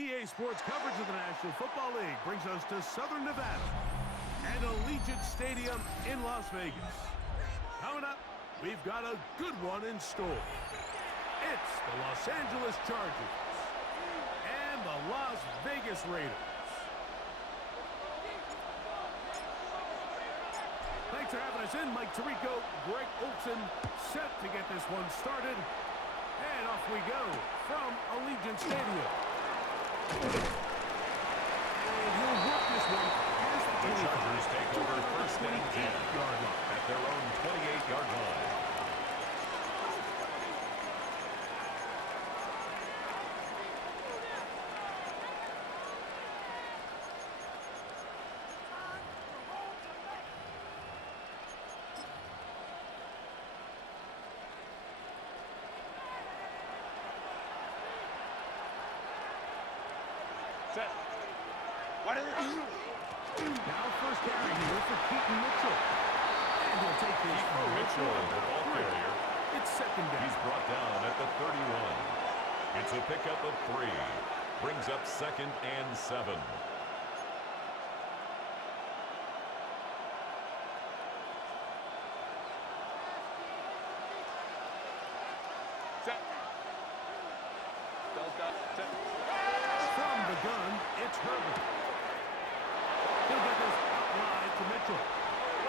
EA Sports coverage of the National Football League brings us to Southern Nevada and Allegiant Stadium in Las Vegas. Coming up, we've got a good one in store. It's the Los Angeles Chargers and the Las Vegas Raiders. Thanks for having us in. Mike Tirico, Greg Olson, set to get this one started. And off we go from Allegiant Stadium. And he'll work this one past the Chargers take over first and 10 at their own 28-yard line. Now first carry here for Keaton Mitchell. And he'll take this for Mitchell, the ball carrier. It's second down. He's brought down at the 31. It's a pickup of 3. Brings up second and 7. From the gun, it's Herbert. He'll get this out wide to Mitchell.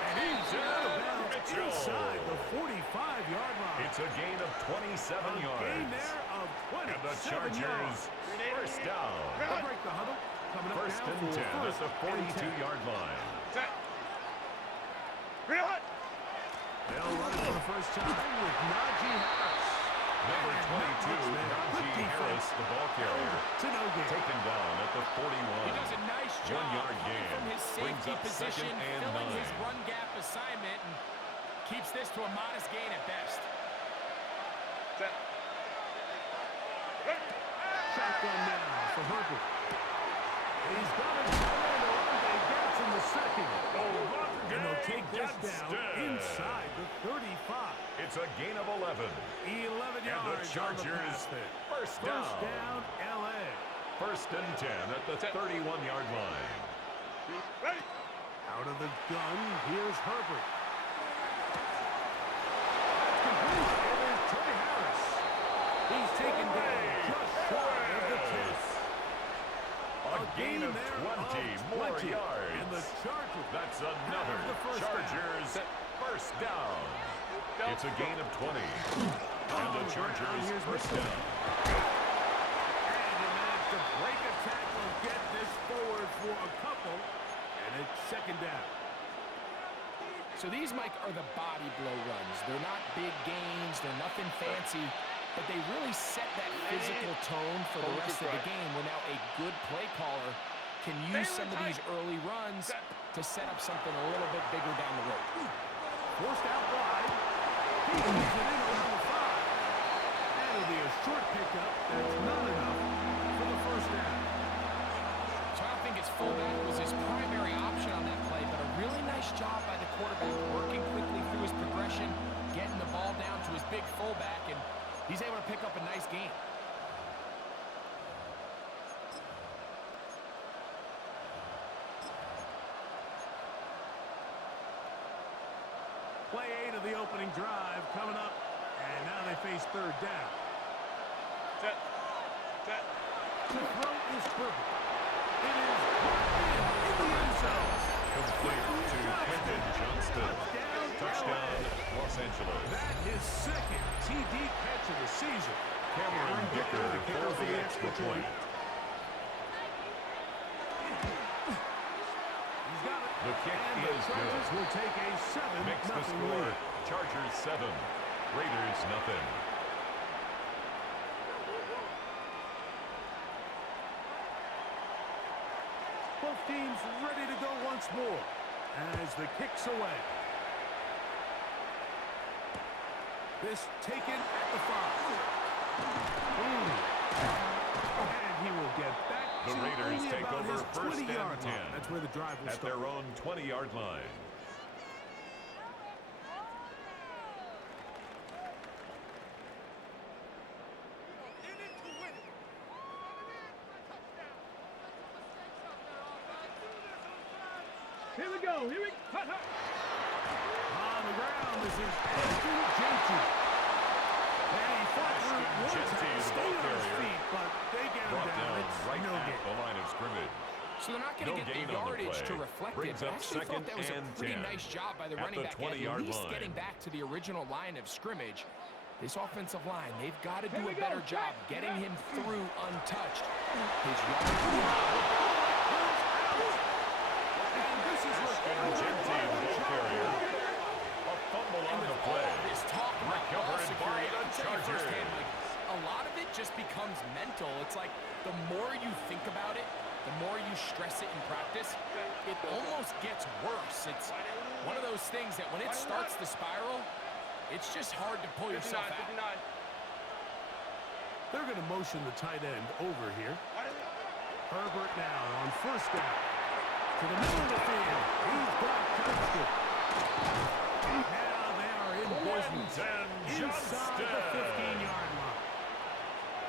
And he's out of bounds inside the 45-yard line. It's a gain of 27 yards. Gain there of 27 and the Chargers first down. They'll break the huddle. Coming up First now and 10 at the 42-yard line. They'll run it for the first time with Najee Harris. Number 22, Najee Harris, the ball carrier, taken down at the 41. He does a nice job 1-yard gain. from his safety position, and filling 9. his run gap assignment, and keeps this to a modest gain at best. Shotgun now for Herbert. He's got it. They gets in the second. And they'll take this down inside the 35. It's a gain of 11. 11 yards. And the Chargers first down. First down, L.A. First and 10 at the 31-yard line. Out of the gun, here's Herbert. That's complete. It is Trey Harris. He's taken down just shy of the 10. A gain of 20 more yards. And the Chargers. That's another Chargers first down. It's a gain of 20. And the Chargers first down. And they managed to break a tackle, get this forward for a couple, and it's second down. So these, Mike, are the body blow runs. They're not big gains. They're nothing fancy. But they really set that physical tone for the rest of the game where now a good play caller can use some of these early runs to set up something a little bit bigger down the road. Forced out wide. He moves it in over the 5. That'll be a short pickup. That's not enough for the first down. So I don't think his fullback was his primary option on that play, but a really nice job by the quarterback working quickly through his progression, getting the ball down to his big fullback, and he's able to pick up a nice gain. Play 8 of the opening drive coming up, and now they face third down. Set. The throw is perfect. It is in the end zone. Complete to Quentin Johnston. Touchdown, Los Angeles. That is second TD catch of the season. Cameron Dicker for the extra point. He's got it. The kick and is the Chargers good. will take a 7-0 Makes the score. lead. Chargers 7, Raiders nothing. Both teams ready to go once more as the kick's away. This taken at the 5. And he will get back The to Raiders only take about over his first and 20-yard 10. line. That's where the drive will At start. their own 20-yard line. Here we go. Here we go. On the ground, this is Ashton Jeanty. And he fought through one Jeanty, time, the stayed ball on his carrier, feet, but they get him brought down. down It's right no at gain. the line of scrimmage. So they're not going No to get gain the on the yardage play. to reflect it, Brings but I up actually thought that was a second pretty and 10 nice job by the at running the back, 20-yard at least line. getting back to the original line of scrimmage. This offensive line, they've got to do Here we a better go. job getting him through untouched. His yardage. And this is what Jeanty, the ball carrier. A fumble on the play. This talk about ball Recovered by security, the I can tell you Chargers. firsthand, like, a lot of it just becomes mental. It's like the more you think about it, the more you stress it in practice, it almost gets worse. It's one of those things that when it starts to spiral, it's just hard to pull yourself out. They're going to motion the tight end over here. Herbert now on first down. To the middle of the field. He's got Johnston. Now they are in business. Inside the 15-yard line.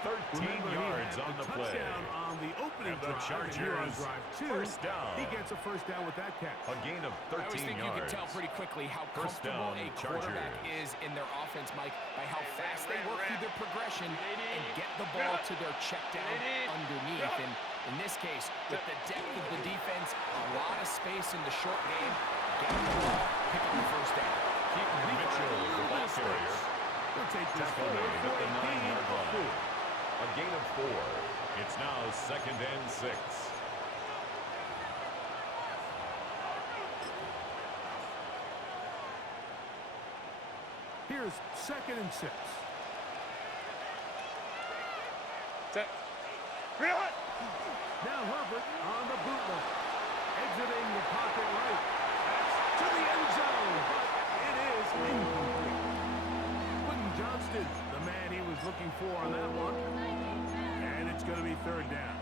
13 Remember, he yards had on the play. touchdown on the opening And the drive. And here on Chargers, drive 2, first down. he gets a first down with that catch. A gain of I always 13 think you can yards. tell pretty quickly how First comfortable down, a quarterback Chargers. is in their offense, Mike, by how fast they work through their progression and get the ball to their check down underneath. And in this case, with the depth of the defense, a lot of space in the short game, get the ball, pick up the first down. Keaton Mitchell, the ball carrier. We'll take this Tackle forward made for at the a gain 9-yard of line. 4. A gain of 4. It's now 2nd and 6. Here's 2nd and 6. Now Herbert on the bootleg. Exiting the pocket right. That's to the end zone, but it is incomplete. Quentin Johnston, the man he was looking for on that one. And it's going to be 3rd down.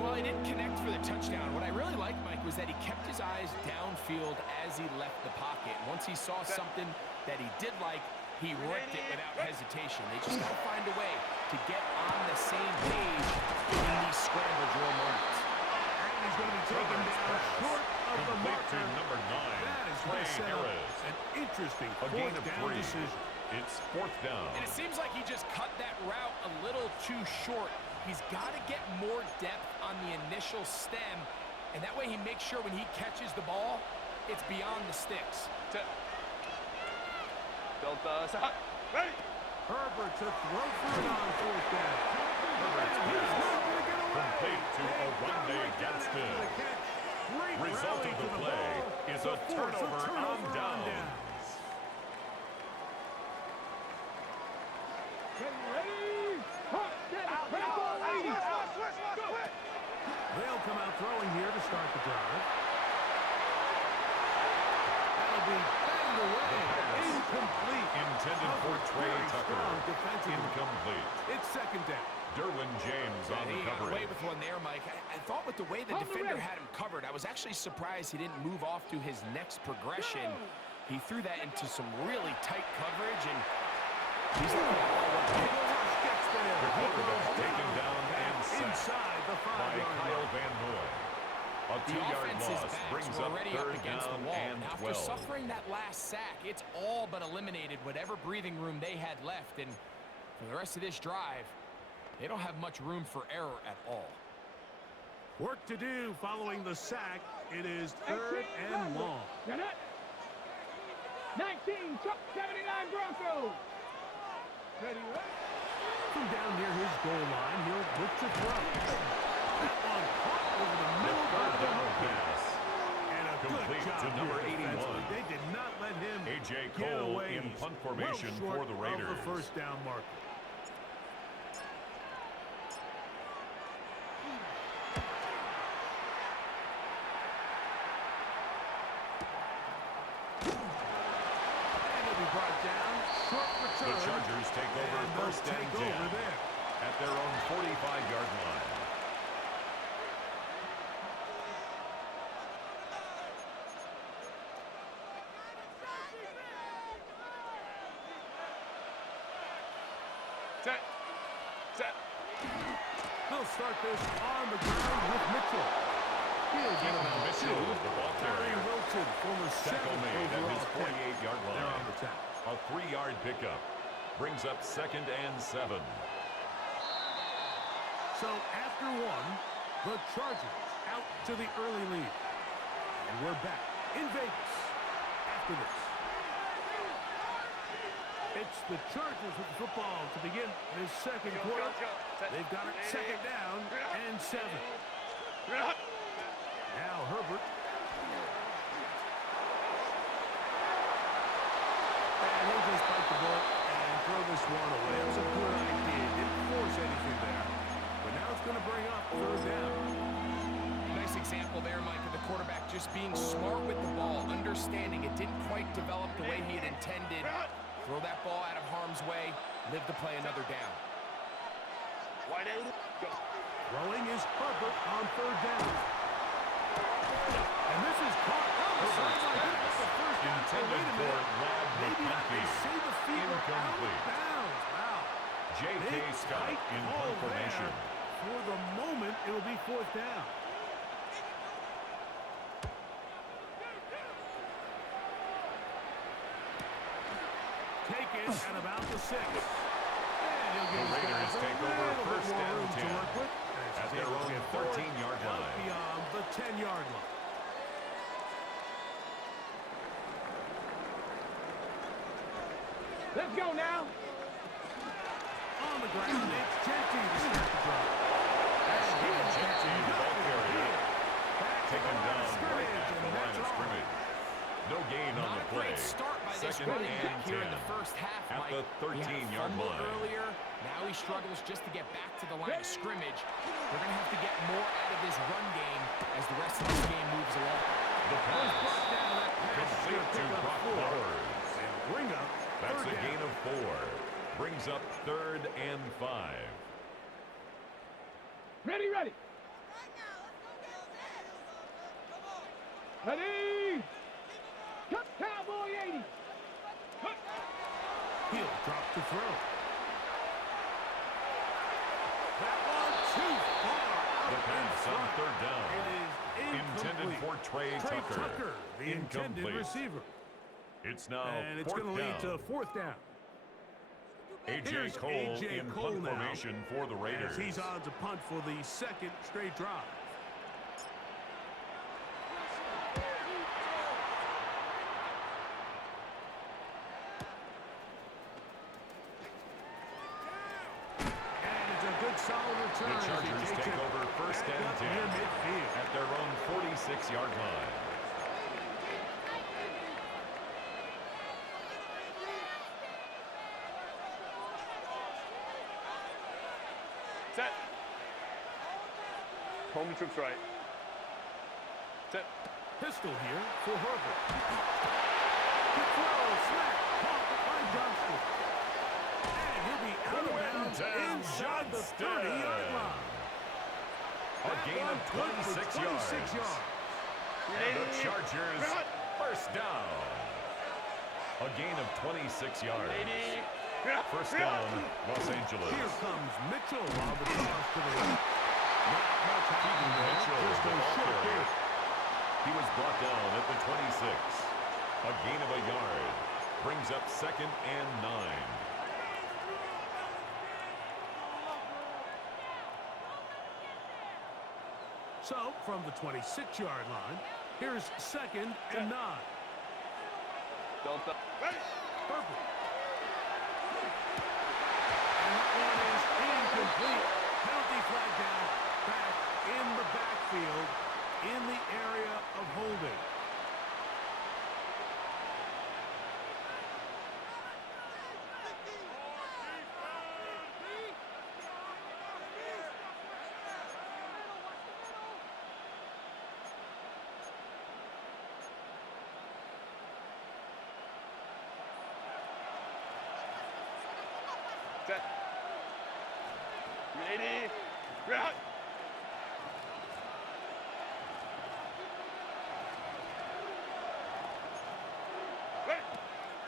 Well, he didn't connect for the touchdown. What I really liked, Mike, was that he kept his eyes downfield as he left the pocket. Once he saw something that he did like, he ripped it without hesitation. They just got to find a way to get on the same page in these scramble drill moments. And he's going to be taken down short of the Complete to marker. number 9, That is Trey going to set up Harris. an interesting A gain 4th of down 3. decision. It's 4th down. And it seems like he just cut that route a little too short. He's got to get more depth on the initial stem, and that way he makes sure when he catches the ball, it's beyond the sticks. Herbert to throw for it on 4th down. Herbert's He's pass not going to get away. complete to Oronde Gadsden. Result of the play is a turnover on downs. They'll come out throwing here to start the drive. That'll be banged away. Incomplete. Intended for Trey Very Tucker. strong defensively. Incomplete. It's 2nd down. Derwin James on the He got away coverage. with one there, Mike. I thought with the way the defender had him covered, I was actually surprised he didn't move off to his next progression. He threw that into some really tight coverage, and he's looking at all the Rush gets there. The He quarterback goes taken down and sacked inside the by 5-yard Kyle line. Van Noy. A The 2-yard offense's loss backs brings were up already up 3rd against the down wall. and And after 12. suffering that last sack, it's all but eliminated whatever breathing room they had left. And for the rest of this drive, they don't have much room for error at all. Work to do following the sack. It is 3rd and long. 19, Chuck 79 Broncos. Ready, From down near his goal line, he'll look to throw. That one caught over the middle by Third the down hook. pass. And a Complete good job to number here 81. defensively. They did not let him A.J. get Cole away. in He's punt formation well for the short of Raiders. the 1st down marker. And he'll be brought down. Short return. The Chargers take over And they'll 1st and take 10 over there. at their own 45-yard line. They'll start this on the ground with Mitchell. Here's Keaton number Mitchell, 2. the ball pickup. Brings up 2nd and 7. So after one, the Chargers out to the early lead. And we're back in Vegas after this. It's the Chargers with the football to begin this second quarter. They've got it 2nd down and 7. Now Herbert. And he'll just bite the ball and throw this one away. That was a good idea. Didn't force anything there. But now it's going to bring up 3rd down. Nice example there, Mike, of the quarterback just being smart with the ball, understanding it didn't quite develop the way he had intended. Throw that ball out of harm's way, live to play another down. Throwing is Herbert on 3rd down. And this is caught on the sideline. That's the first down. Intended for Lab Maybe not. They McConkey. say the feet were out of Incomplete. bounds. Wow. J.K. Big Scott tight in call punt formation. there. For the moment, it'll be 4th down. Taken at about the 6. And he'll give The his Raiders guys a take over little bit 1st more down room to 10 work with. As at he's their able to own get forward 13-yard out line. beyond the 10-yard line. Let's go now. On the ground, it's Genty to start the drive. Genty, the ball carrier. Taken down right at the line of scrimmage. No gain on Not the a play. great start by this 2nd running and back here in 10. the first half, At Mike. the He had a 13-yard fumble line. earlier. Now he struggles just to get back to the line of scrimmage. They're going to have to get more out of this run game as the rest of this game moves along. The pass. Complete to Brock Bowers. And bring up That's 3rd a down. gain of 4. Brings up 3rd and 5. Ready. Ready. Cut Cowboy 80. Cut. He'll drop to throw. That one too far. The out pass in on front. 3rd down. It is Intended incomplete. for Trey Tucker. the intended Incomplete. receiver. It's now And it's 4th going to lead down. to 4th down. A.J. Here's Cole A.J. in Cole punt now, formation for the Raiders. As he's on to punt for the 2nd straight drive. And it's a good solid return. The as he Chargers takes take it over 1st back and up 10 near midfield. at their own 46-yard line. Set. Home troops right. Set. Pistol here for Herbert. The throw, snap, caught by Johnston. And he'll be out of bounds inside the 30-yard line. A gain of 26 yards. And the Chargers 1st down. A gain of 26 yards. 1st down, Los Angeles. Here comes Mitchell on the toss to the right. Not much happening there. Mitchell, Just the a ball short carrier. gain. He was brought down at the 26. A gain of a yard. Brings up 2nd and 9. So, from the 26-yard line, here's 2nd and 9. Delta. Herbert. And that one is incomplete. Penalty flag down. Back in the backfield in the area of holding. Set. Ready. Route.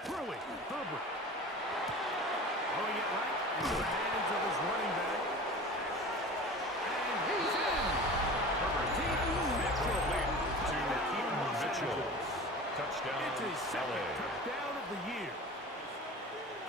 Throwing. Herbert. Throwing it right into the hands of his running back. And he's in. Keaton Mitchell. To Keaton Los Mitchell. Angeles. Touchdown, It's his second LA. touchdown of the year.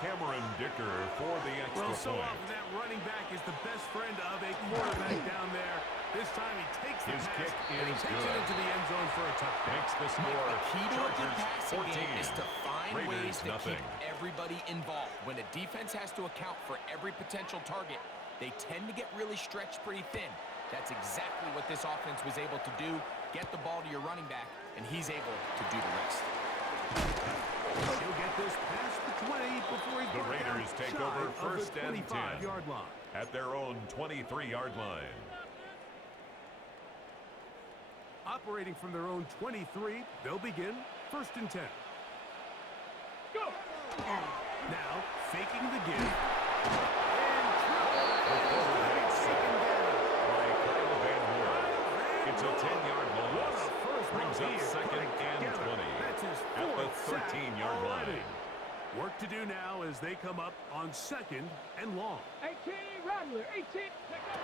Cameron Dicker for the extra Well, so point. often that running back is the best friend of a quarterback down there. This time he takes the His pass kick and he is takes it good. into the end zone for a touchdown. Makes the Mike, score the key to a good Chargers passing 14. game is to find Raiders ways to nothing. keep everybody involved. When a defense has to account for every potential target, they tend to get really stretched pretty thin. That's exactly what this offense was able to do. Get the ball to your running back, and he's able to do the rest. He'll get this past the 20 before he's The brought down Raiders take shy over of first the and 10 25-yard line. at their own 23-yard line. Operating from their own 23, they'll begin first and 10. Go. Now, faking the give. And trouble. Taken down. By Kyle Van Noy. It's a 10-yard What loss. a first Brings run. up He is second putting and together. 20 That's his at the fourth sack 13-yard already. line. Work to do now as they come up on second and long. 18, Rattler. 18. Pick up.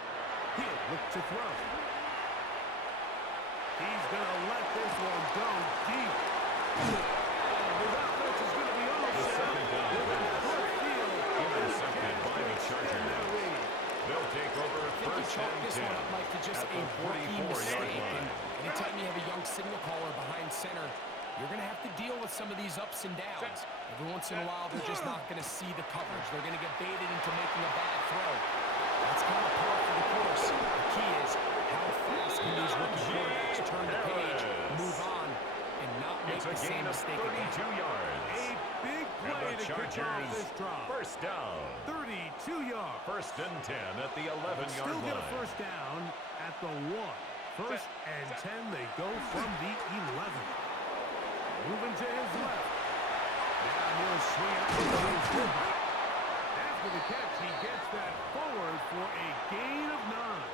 He'll look to throw. He's going to let this one go deep. His offense is going to be all The set. second down With a pass. quick field. Intercepted by the Extend Chargers. their lead. They'll take over I think you first chalk and this 10 one up, Mike, to just at a the rookie 44-yard mistake. And line. anytime you have a young signal caller behind center, you're going to have to deal with some of these ups and downs. Every once in a while, they're just not going to see the coverage. They're going to get baited into making a bad throw. That's kind of par for the course. The key is how fast can these rookie quarterbacks turn the page, move on, and not make It's a the same gain of mistake 32 again. yards. A big And play the to kick off Chargers this drive. first down. 32 yards. First and 10 at the 11-yard Still get a line. first down at the 1. First and 10, they go from the 11. Moving to his left. Now he'll swing it out to his fullback. After the catch, he gets that forward for a gain of 9.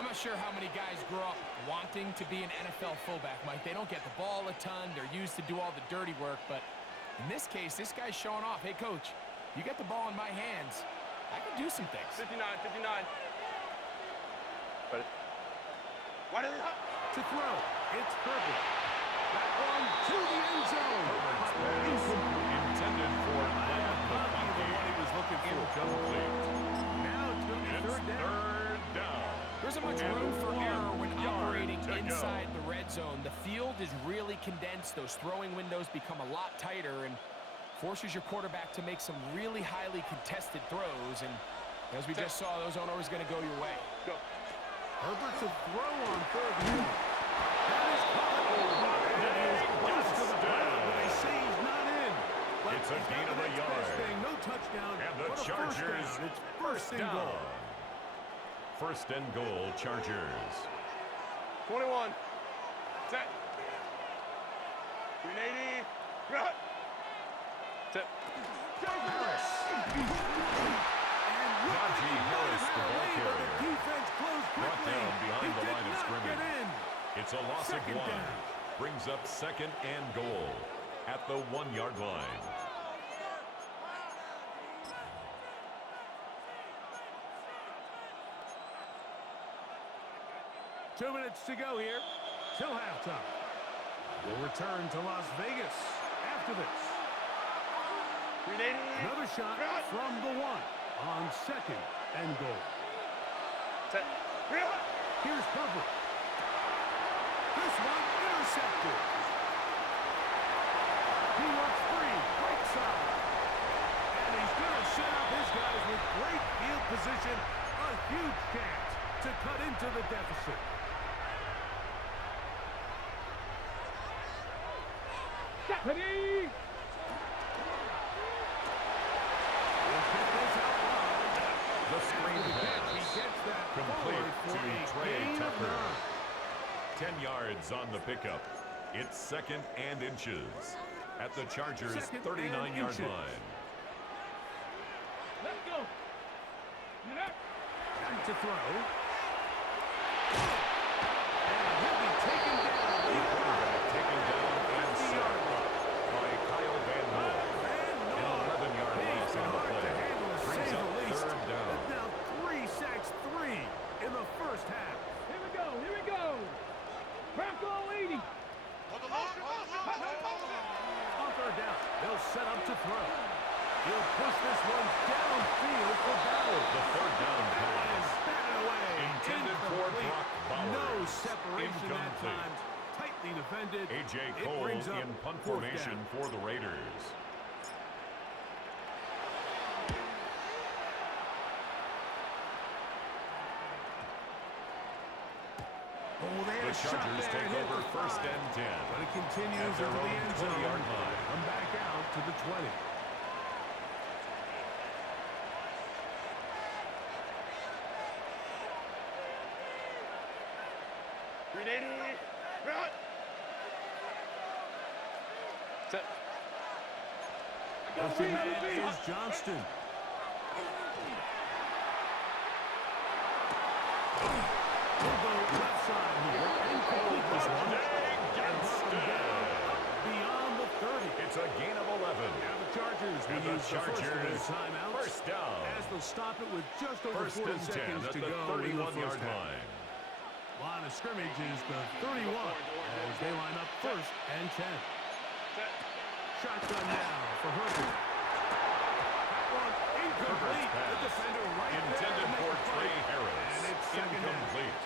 I'm not sure how many guys grow up wanting to be an NFL fullback, Mike. They don't get the ball a ton. They're used to do all the dirty work. But in this case, this guy's showing off. Hey, coach, you get the ball in my hands. I can do some things. 59, 59. Ready? Why did it hop? To throw, it's Herbert. That one to the end zone. Intended for Brad Copy the one he was looking for. Incomplete. Now it's going to be It's third down. third down. There isn't much And room for 1 error when yard operating to go. inside the red zone. The field is really condensed. Those throwing windows become a lot tighter and forces your quarterback to make some really highly contested throws. And as we just saw, those aren't always going to go your way. Go. Herbert to throw on third down. That is caught. That is close to the ground, but they say he's not in. But It's a he's gain got of the a next best yard. thing. No touchdown, And the but a Chargers first down. It's first and down. goal. First and goal, Chargers. 21. Set. 380. Run. Set. Harris. And Najee Harris, the ball the carrier. defense closed Brought quickly. down behind He the did line of not scrimmage. get in. It's a loss Second of 1. down. Brings up second and goal at the 1-yard line. Two minutes to go here till halftime. We'll return to Las Vegas after this. 380. Another shot from the 1 on second and goal. Set. Run. Here's Herbert. This one intercepted. He works free, right side. And he's going to set up his guys with great field position. A huge chance to cut into the deficit. Deputy. The screen He pass. gets that Complete forward for to a Trey gain of Tucker. 9. 10 yards on the pickup. It's second and inches at the Chargers' Second and 39-yard inches. line. Let's go. Get up. Back to throw. And he'll be taken down. The quarterback taken down and sacked by Kyle Van Noy. An 11-yard loss on the play. Brings up third down. Now 3 sacks, 3 in the first half. Here we go. Here we go. Bronco 80. On third down, they'll set up to throw. He'll push this one downfield for Bauer. The third down That one pass. is batted away. Intended for Incomplete. Brock Bowers. No separation that Incomplete. time. Tightly defended. A.J. It Cole brings up in punt fourth formation down. for the Raiders. Oh, they had The a shot Chargers there take and hit over the first 5. and 10. But it continues At their into the own end zone. 20-yard line. Come back out to the 20. Grenade. Run. Set. The man is Johnston. He'll go left side here and complete this one. Beyond the 30. It's a gain of 11. Now the Chargers will And the use the first of their Chargers, timeouts. first down. As they'll stop it with just over First 40 and 10 seconds at to the go in the 31-yard first half. line. Line of scrimmage is the 31 as they line up first and 10. Set. Shotgun now for Herbert. That one incomplete. Herbert's The pass. defender right Intended there to for make the Trey play. Harris. And it's second down. Incomplete.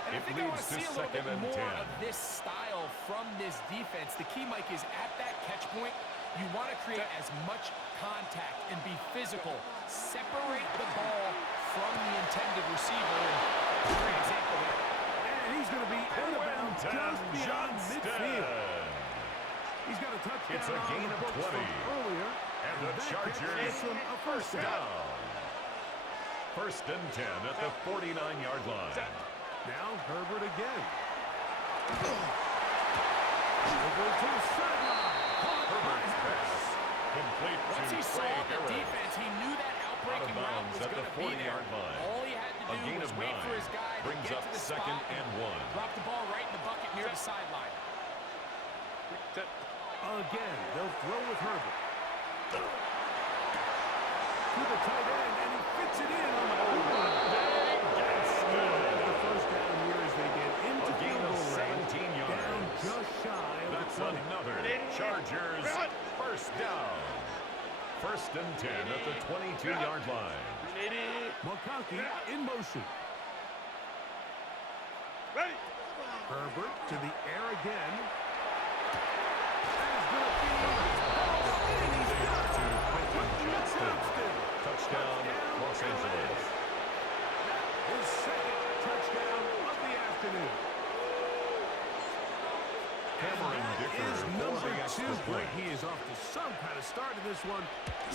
And I It think I want leads to to see a little bit second and more 10. of this style from this defense. The key, Mike, is at that catch point, you want to create as much contact and be physical. Separate the ball from the intended receiver. And great example there. And he's going to be out of bounds just beyond midfield. He's got a touchdown It's a on gain the of books 20. from earlier. And the that Chargers gets him a first down. down. First and 10 at the 49-yard line. Now Herbert again. Over to the sideline. Caught by Herbert's Harris. pass. Complete Once to he saw Trey the Harris. defense, he knew that outbreaking route bounds was at going the to be there. 40-yard line. All he had to A do gain was of wait 9 for his guy to brings get up to the second spot and 1. drop the ball right in the bucket near the sideline. Set. Again, they'll throw with Herbert. To the tight end, and he fits it in on the corner. The first down here as they get into A gain field of goal range. 17 Down yards. just shy of That's the 20. another Chargers first down. First and 10 at the 22-yard line. Grenade. McConkey in motion. Ready. Herbert to the air again. That is going to be... Oh, and he's got it. Johnston. Touchdown, Los Angeles. His second touchdown of the afternoon. Cameron Dicker Is for number the extra 2. point. He is off to some kind of start in this one.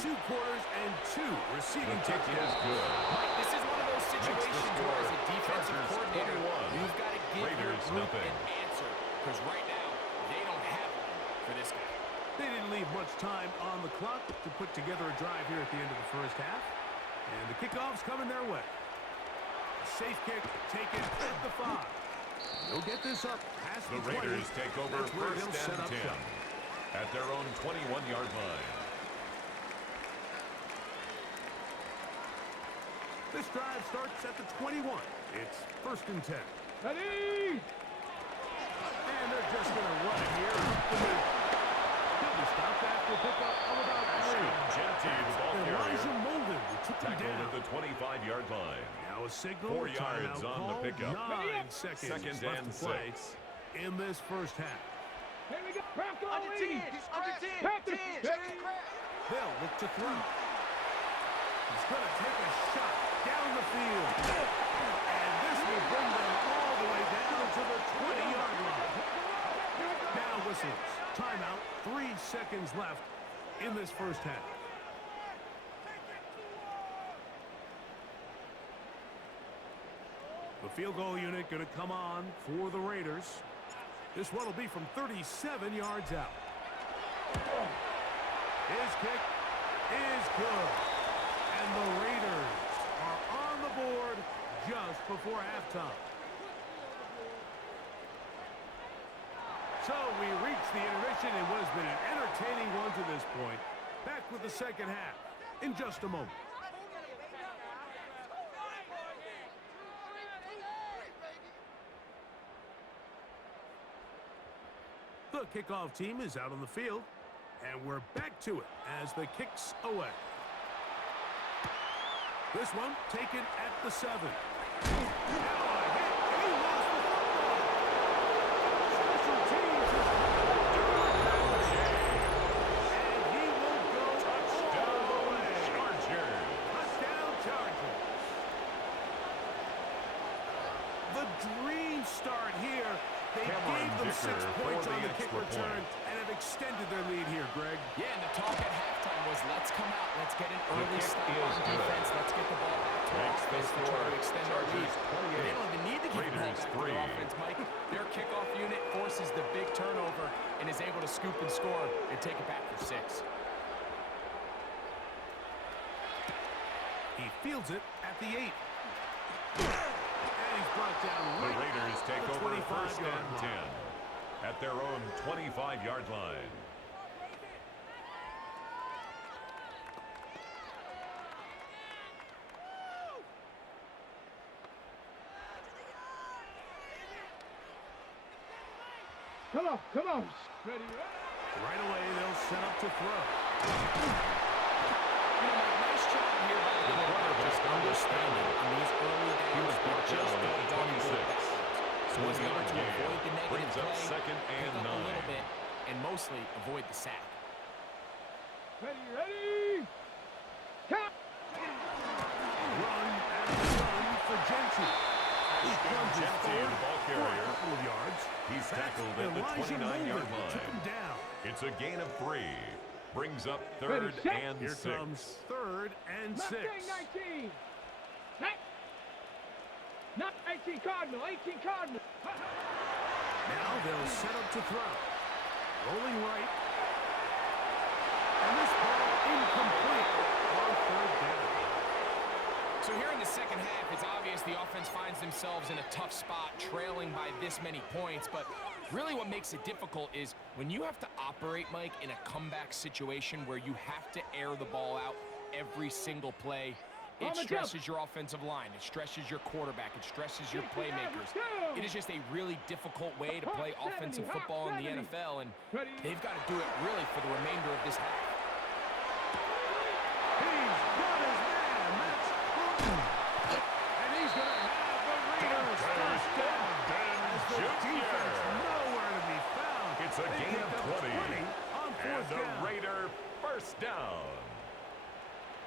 2 quarters and 2 receiving The kick is touchdowns. good. Mike, this is one of those situations where as a defensive Chargers coordinator, 21, you've got to give your Raiders group nothing. an answer. Because right now, they don't have one for this guy. They didn't leave much time on the clock to put together a drive here at the end of the first half. And the kickoff's coming their way. A safe kick taken at the 5. They'll get this up past The the 20. Raiders take over That's where first they'll set and up 10 shop. at their own 21-yard line. This drive starts at the 21. It's first and 10. Ready! And they're just going to run it here up the middle. He'll be stopped after a pickup of about 3. Genty, the ball Elijah carrier, Molden who took him tackled down. at the 25-yard line. Now a signal. 4 yards timeout on the called. pickup. 9 seconds Second left and to play 6. in this first half. Here we go. Bronco Under lead. 10. Under 10. Panthers. 10. Ready? They'll look to throw. He's going to take a shot down the field. And this will bring them all the way down to the 20-yard line. Now whistles. Timeout. 3 seconds left in this first half. The field goal unit going to come on for the Raiders. This one will be from 37 yards out. His kick is good. And the Raiders are on the board just before halftime. So we reach the intermission in what has been an entertaining one to this point. Back with the second half in just a moment. The kickoff team is out on the field. And we're back to it as the kick's away. This one taken at the 7. Now a hit. He lost the football. Special teams is and he will go all the way. Chargers. Touchdown Chargers. The dream start here. They Cameron gave them 6 Dicker points for on the the kick extra return point. and have extended their lead here, Greg. Yeah, and the talk at halftime was, let's come out, let's get an early kick stop is on good. defense, let's get the ball back to our Makes the offense to try score. to extend our lead. Chargers 28, They don't even need to get the ball Raiders back to 3. their offense, Mike. Their kickoff unit forces the big turnover and is able to scoop and score and take it back for 6. He fields it at the 8. And he's brought down The right Raiders at take the over 25 first yard and 10 line. at their own 25-yard line. Come on, come on. Ready, Right away, they'll set up to throw. You know, Mike, nice job here by the quarterback, just understanding in these early downs, was you brought just down don't at the want to go 26. back. So he's able to gain. avoid the negative Brings up play, second pick and up a 9. little bit, and mostly avoid the sack. ready, ready. Count. Run after run for Gentry. He plunges Gentry, forward the ball for a carrier. couple of yards. He's That's tackled at the Elijah 29-yard Molden. Took him line. down. It's a gain of 3. Brings up Ready, 3rd set. and Here 6. comes 3rd and 6. Mustang 19. Not 18 Cardinal, 18 Cardinal. Now they'll set up to throw. Rolling right. And this ball incomplete on 3rd down. So here in the second half, it's obvious the offense finds themselves in a tough spot, trailing by this many points. But really what makes it difficult is when you have to operate, Mike, in a comeback situation where you have to air the ball out every single play, it stresses your offensive line, it stresses your quarterback, it stresses your playmakers. It is just a really difficult way to play offensive football in the NFL, and they've got to do it really for the remainder of this half. He's got his man. That's Burton. And he's going to have the Raiders first down. As the defense nowhere to be found. It's a They gain of picked up 20. 20 on And 4th the down. Raider first down.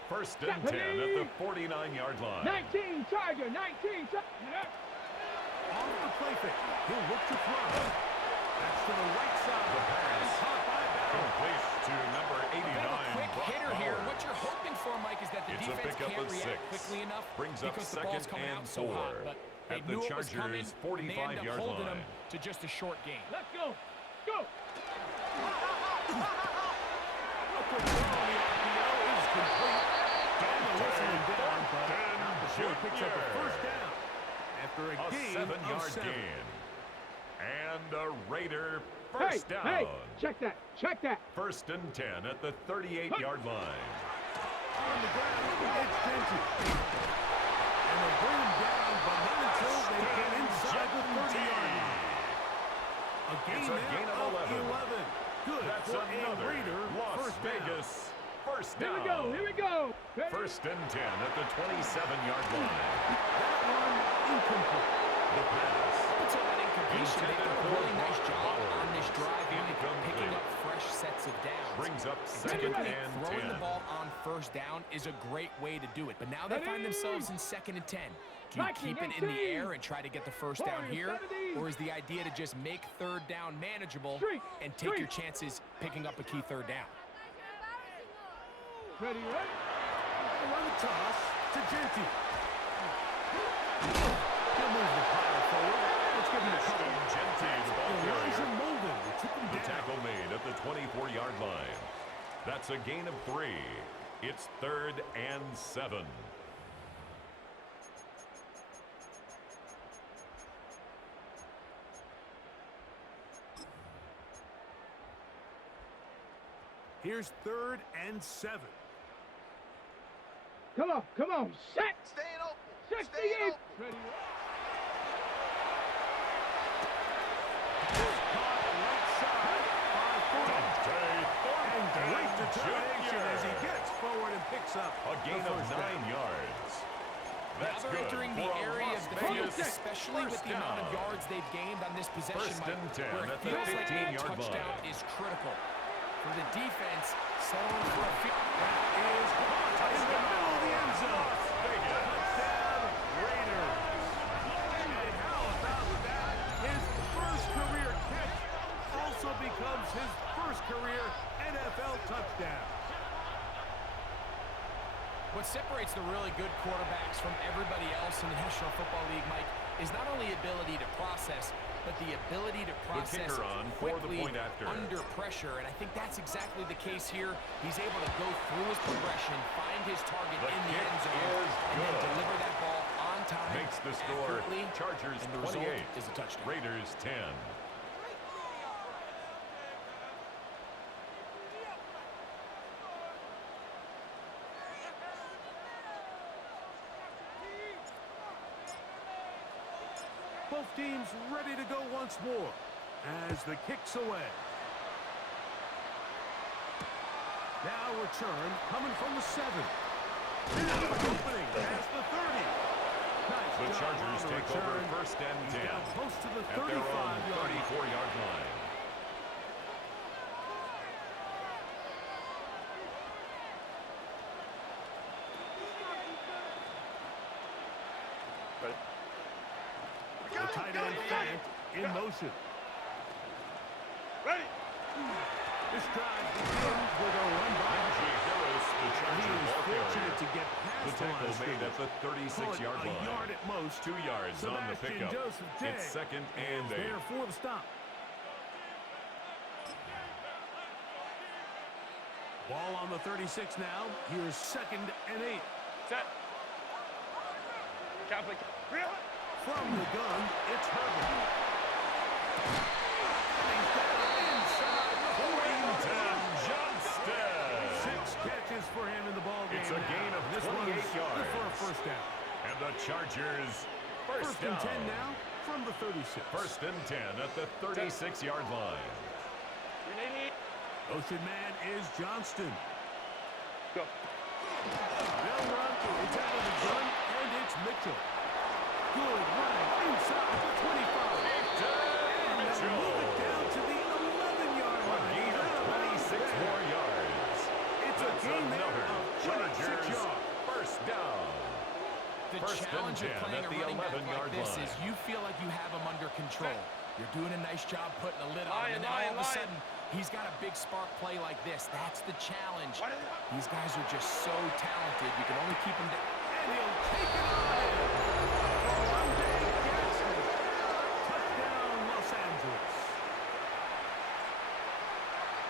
First and 10 at the 49-yard line. 19 Charger, 19 Charger. Off the play fake. He'll look to throw. That's to the right side. The pass. And caught by Bell. Complete to number A bit of a 89, quick Brock hitter here. Bowers. What you're hoping for, Mike, is that the It's a defense pickup can't of react 6. quickly enough Brings up because the ball's second coming and out so hot. 4 But they at the knew it was coming, Chargers' and they end up 45-yard holding them line. to just a short gain. Let's go. Go. A quick throw on the RPO is complete. And the whistling down, but not before he picks up a first down. After a A gain 7-yard of 7. gain. And a Raider Hey, first down. hey, check that, check that. First and 10 at the 38-yard line. On the ground, it's Gentry. And they bring him down, but not until they get inside the 30-yard line. A gain It's a there gain of 11. Good That's for another a Raider Las first down. Vegas first Here down. we go, here we go. Ready? First and 10 at the 27-yard line. That one incomplete. The pass. Up until that incompletion, they've done a really nice job on this drive, Mike, picking Incomplete. up fresh sets of downs. Brings up second Typically, and throwing 10. the ball on first down is a great way to do it. But now they find themselves in second and 10. Do you keep it in the air and try to get the first down here? Or is the idea to just make third down manageable and take your chances picking up a key third down? Ready, ready. They run the toss to Gentry. He'll move the pile forward. Let's give him a couple. Gentry, the ball Elijah carrier. Molden who took him The down. tackle made at the 24-yard line. That's a gain of 3. It's 3rd and 7. Here's 3rd and 7. Come on, set. Staying open. 68. Staying open. Ready, Caught right side by Ford. Dante And the amount of down. yards they've gained on this possession, First Mike, and 10 where it at the feels like that 15-yard touchdown line. is critical. For the defense, settling for a field. That is caught in the middle of the end zone. Vegas. Touchdown, Raiders. And how about that? His first career catch also becomes his first career NFL touchdown. What separates the really good quarterbacks from everybody else in the National Football League, Mike, is not only ability to process, but the ability to process kicker on for the quickly point after. under pressure. And I think that's exactly the case here. He's able to go through his progression, find his target The in the kick end zone, is and then good. deliver that ball on time, Makes the score accurately, Chargers and the result 28, is a touchdown. Raiders 10. Both teams ready to go once more as the kick's away. Now return coming from the 7. Opening past the 30. Nice The job on Chargers the take over return. first and He's 10 down close to the at their own 35-yard line. 34-yard line. The tight end Fant in motion. Ready. This drive begins with a run by. Najee Harris, the He Charger is ball fortunate carrier. to get The past the line tackle of made at scrimmage. the Call it 36-yard a line. yard at most. 2 yards on the Sebastian pickup. Joseph Day It's second and is 8. there for the stop. Ball on the 36 now. Here's second and 8. Set. Catholic. From the gun, it's Herbert. He's down inside the 10 Johnston. 6 catches for him in the ball game. It's a now. gain of This 28 one's good yards. for a first down. And the Chargers First down. and 10 now from the 36. First and 10 at the 36-yard line. Ocean man is Johnston. Go. They'll run. It's out of the gun, and it's Mitchell. Good running inside the 25. And they'll move it down to the 11-yard A line. gain of 26 more yards. It's a That's gain there another of 26 Chargers yards. first down. The First and challenge of 10 playing at a the running back 11-yard like this line. is you feel like you have him under control. You're doing a nice job putting a lid on him, and then Lion, all of a lion. sudden, he's got a big spark play like this. That's the challenge. These guys are just so talented. You can only keep them down. And he'll take it on in. Rondé Jackson. Touchdown, Los Angeles.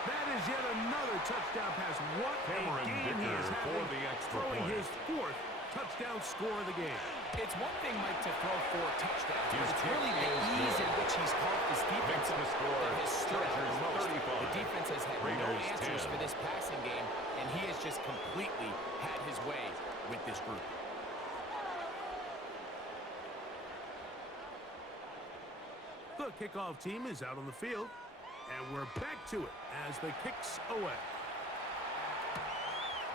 That is yet another touchdown pass. What Cameron a game he Dicker is for having, the extra throwing point. his 4th touchdown score of the game. It's one thing, Mike, to throw 4 touchdowns, but His it's kick really the is ease good. in which he's caught this defense Makes the up score that has stood out Chargers the most. 35, The defense has had no Raiders answers 10. for this passing game, and he has just completely had his way with this group. The kickoff team is out on the field, and we're back to it as the kick's away.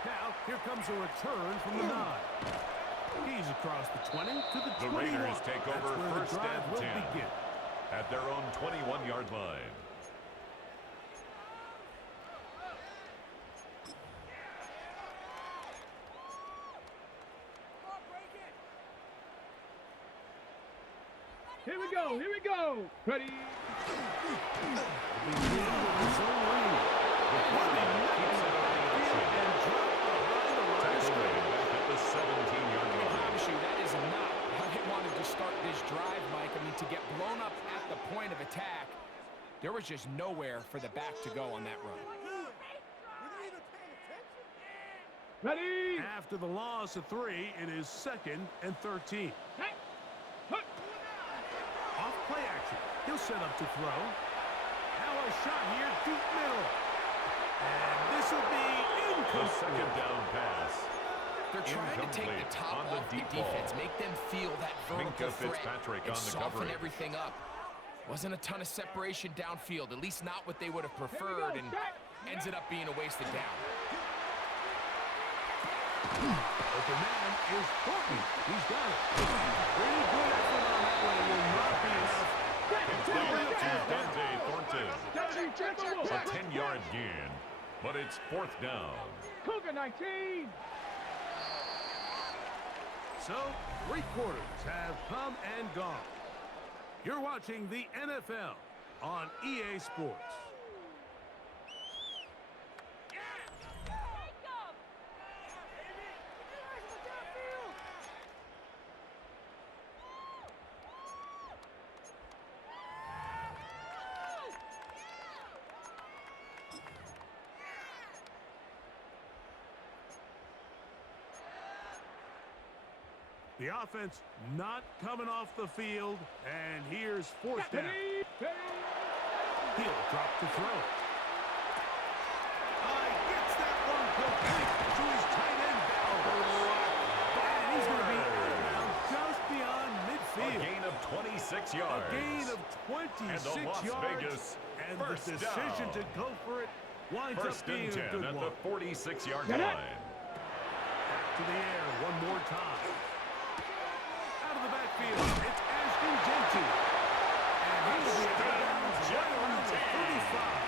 Now, here comes a return from the 9. He's across the 20 to the 21. The Raiders take That's over where first the drive and will 10 begin. at their own 21-yard line. Here we go. Here we go. Ready. Begin with his own lead. Keeps it on the option. And drop behind the line of Tackle made scrimmage. back at the 17-yard I line. promise you, that is not how they wanted to start this drive, Mike. I mean, to get blown up at the point of attack, there was just nowhere for the back to go on that run. Ready. After the loss of 3, it is 2nd and 13. Hey. Hut. Off play action. He'll set up to throw. Now a shot here, deep middle. And this will be The incomplete. second down pass. They're trying to take the Incomplete top on the off the deep defense, ball. make them feel that vertical Minkah threat Fitzpatrick and on the soften coverage. everything up. Wasn't a ton of separation downfield, at least not what they would have preferred, and ends it up being a wasted down. Open man is Thornton. He's got it. Pretty good effort on that play will not be enough. It's down to Dante Thornton. Deputy, check the wall. A 10-yard gain, but it's 4th down. Cougar 19. So, 3 quarters have come and gone. You're watching the NFL on EA Sports. The offense not coming off the field, and here's 4th down. He'll drop to throw. Gets that one complete to his tight end, Bell. And he's going to be out of bounds just beyond A midfield. gain of 26 yards. A gain of 26 And the Las yards. Vegas And first the decision down. to go for it winds First up being and 10 a good at one. the 46-yard Get it. line. Back to the air one more time. Out of the backfield, it's Ashton Jeanty. And he will be out of bounds right around the 35.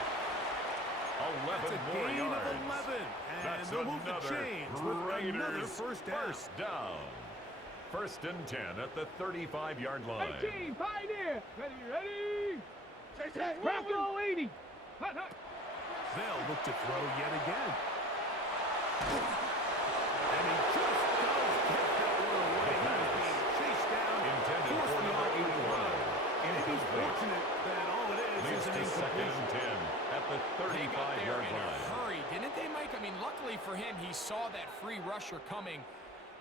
11 That's a more gain yards. of 11. And That's they'll move the another chains with another Raiders first down. first down. First and 10 at the 35-yard line. 18, Pioneer. Ready. Bronco 80. Hut, hut. They'll look to throw yet again. And he just does get that one away. He was being chased down, Intended forced for the number offensive 81. run. And he's fortunate that all it is Leads an to second incompletion. and 10 at the They got there 35-yard in a line. hurry, didn't they, Mike? I mean, luckily for him, he saw that free rusher coming,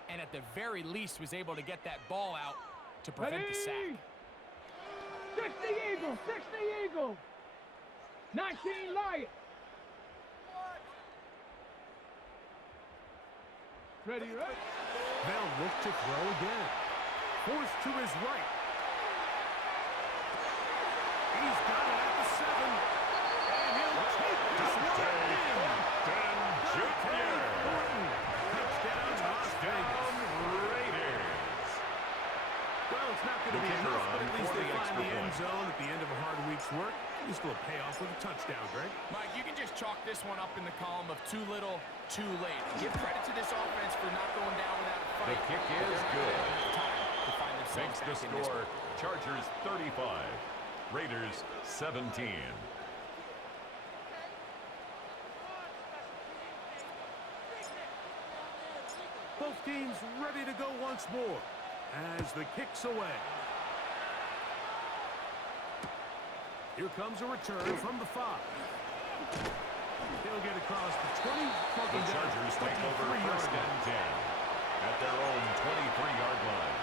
and at the very least was able to get that ball out to prevent the sack. 60 Eagles. 60 Eagles. 19 Lions. Ready. They'll look to throw again. Forced to his right. He's got it at the 7. And he'll take this one in. Junior. Touchdown, Las Vegas. Raiders. Well, it's not going to The be kicker enough, but on at least for they the find extra the end point. zone at the end of a hard week's work. At least it'll pay off with a touchdown, Greg. Mike, you can just chalk this one up in the column of too little, too late. Give credit to this offense for not going down without a fight. The kick but is they're not good. gonna have time to find themselves Makes the back in this score one. Chargers 35, Raiders 17. Both teams ready to go once more as the kick's away. Here comes a return from the 5. He'll get across the 20. The Chargers take over first and 10 at their own 23-yard line.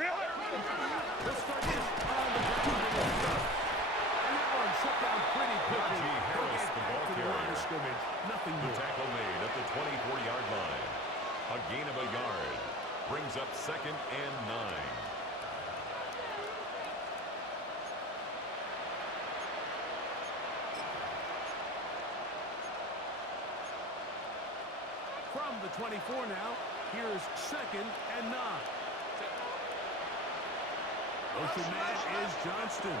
They'll start this on the ground. And that one shut down pretty quickly. Najee Harris, the ball To the line carrier. of scrimmage. Nothing The more. tackle made at the 24-yard line. A gain of a yard brings up second and 9. From the 24 now, here's second and 9. Motion man is Johnston.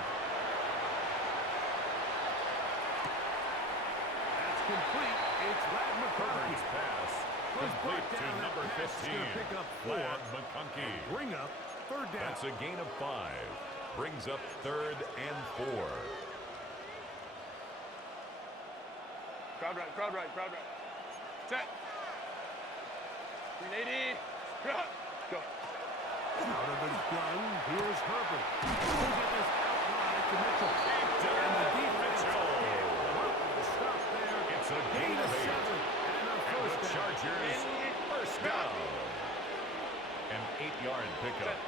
That's complete. It's Lad McConkey. Bird's pass Was complete brought to down. That number pass is 15, gonna pick up 4. Lad McConkey. Bring up third down. That's a gain of 5. Brings up third and 4. Crowd right, crowd right, crowd right. Set. 380. Go. Out of the gun, here's Herbert. He'll get this out wide to Mitchell. And the defense can't stop there. It's a gain of 8. 7 and a And first the down. Chargers first down. An 8-yard pickup.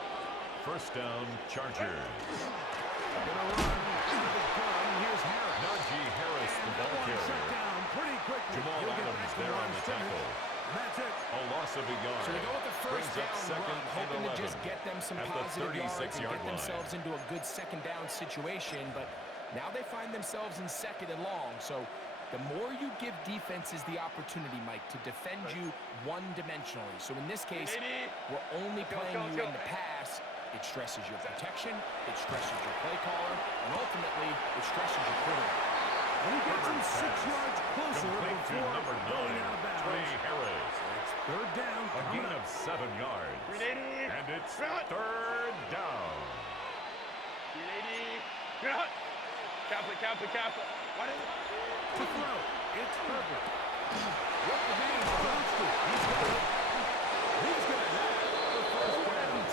First down, Chargers. Gonna run out of the gun. Here's Harris. Najee Harris, the ball That one shut carrier. down pretty quickly. Jamal He'll get Adams back to there on line the of scrimmage. tackle. That's it. A loss of a yard. So they go with the first Brings up down second run, and hoping to 11 just get them some at the positive yards and 36-yard get line. themselves into a good second down situation. But now they find themselves in second and long. So the more you give defenses the opportunity, Mike, to defend you one-dimensionally. So in this case, we're only playing you in the pass. It stresses your protection, it stresses your play caller, and ultimately, it stresses your quarterback. And he gets him 6 yards closer Complete to before number 9, going out of bounds. Trey Harris. It's third down. A gain of 7 yards. And it's third down. Kappa. What is it? To throw. It's Herbert. What the man wants to. He's got it. He's going to have the first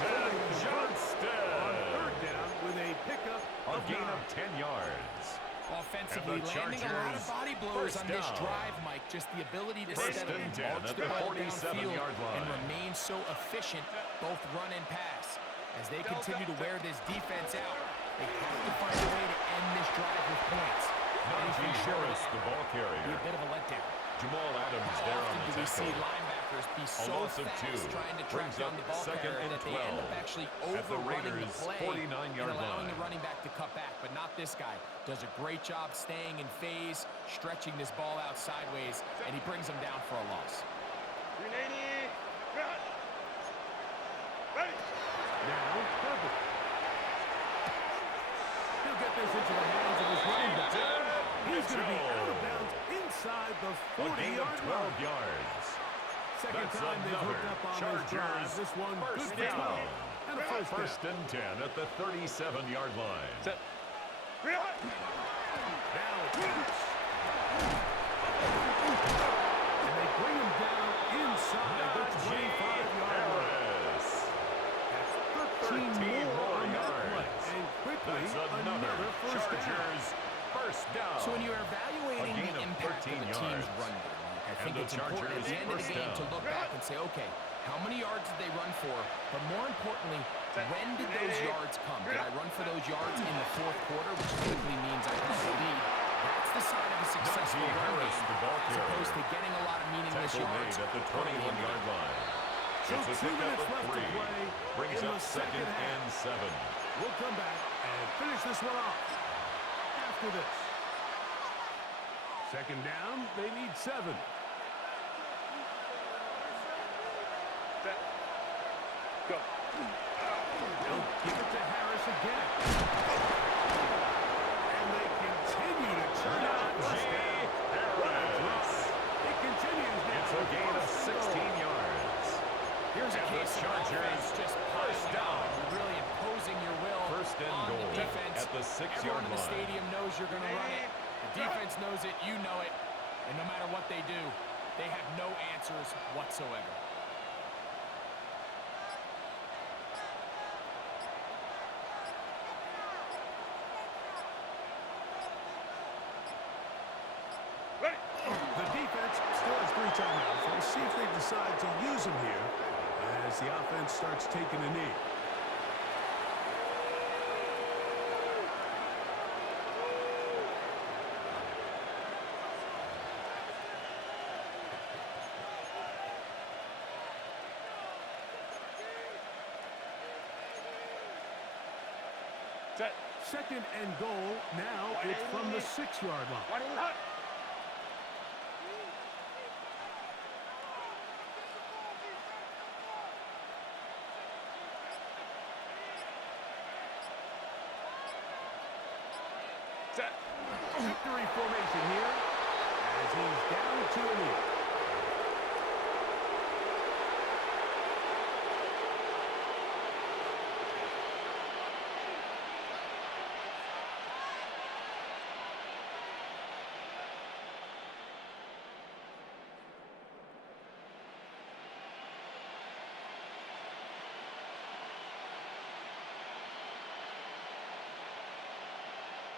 down. Johnston. On third down with a pickup A of gain 9. of 10 yards. Offensively, And the landing a lot of Chargers, body blows first on this down. drive, Mike. Just the ability to First steadily and 10 march at the the ball 47-yard downfield and line. remain so efficient, both run and pass. As they continue to wear this defense out, they have to find a way to end this drive with points. Najee Harris, the ball Be carrier. a bit of a letdown. Jamal Adams How there on often the do we see tackle. linebackers be A so loss of fast 2. trying to track Brings down up the ball second carrier and that they end 12 up actually at the overrunning the Raiders' play 49-yard and allowing line. the running back to cut back, but not this guy. Does a great job staying in phase, stretching this ball out sideways, and he brings them down for a loss. Now, Herbert. He'll get this into the hands of his running back. He's going to be out of bounds inside the A gain 40-yard of 12 line. yards. Second That's time they've another hooked up on Chargers this drive. This one good first for 12. down. And a first down. First and 10 at the 37-yard line. Now Pitts. And they bring him down inside the 25-yard line. Harris. That's 13 more on that play. And quickly, That's another first down. Chargers first down. So when you're evaluating A gain the of impact of 13 a team's yards. run game, I think the it's important at Chargers the end of the first game to down. look back and say, okay, how many yards did they run for? But more importantly, when did those yards come? Did I run for those yards in the fourth quarter, which typically means I have the lead? That's the sign of a successful Najee run Harris, game, the ball as carrier. opposed to getting a lot of meaningless Tackle yards. made at the 21-yard line. So It's a 2 pickup minutes of left to 3. play Brings in up the second half. and 7. We'll come back and finish this one off after this. Second down, they need 7. Go. They'll give it to Harris again. And they continue to churn out first down. Harris. It continues now. It's a gain of 16 yards. Here's a And the case of Chargers offense just first piling down. on. You're really imposing your will First and on goal the defense. at the 6-yard Everyone in the line. stadium knows you're going to run it. The defense knows it. You know it. And no matter what they do, they have no answers whatsoever. The defense still has 3 timeouts. We'll see if they decide to use them here as the offense starts taking a knee. Set. Second and goal. Now it's from the 6-yard line. What is that? Set. Victory formation here as he's down to a knee.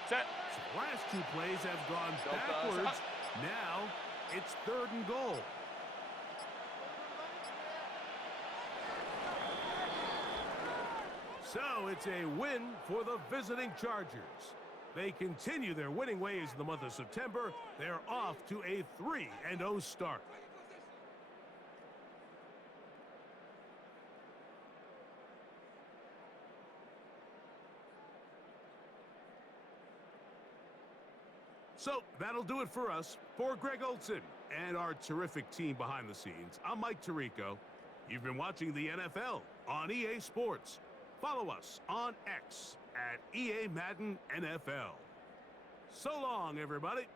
Set. So last 2 plays have gone Go, guys. backwards. Now it's third and goal. So it's a win for the visiting Chargers. They continue their winning ways in the month of September. They're off to a 3-0 start. So that'll do it for us. For Greg Olson and our terrific team behind the scenes, I'm Mike Tirico. You've been watching the NFL on EA Sports. Follow us on X at EA Madden NFL. So long, everybody.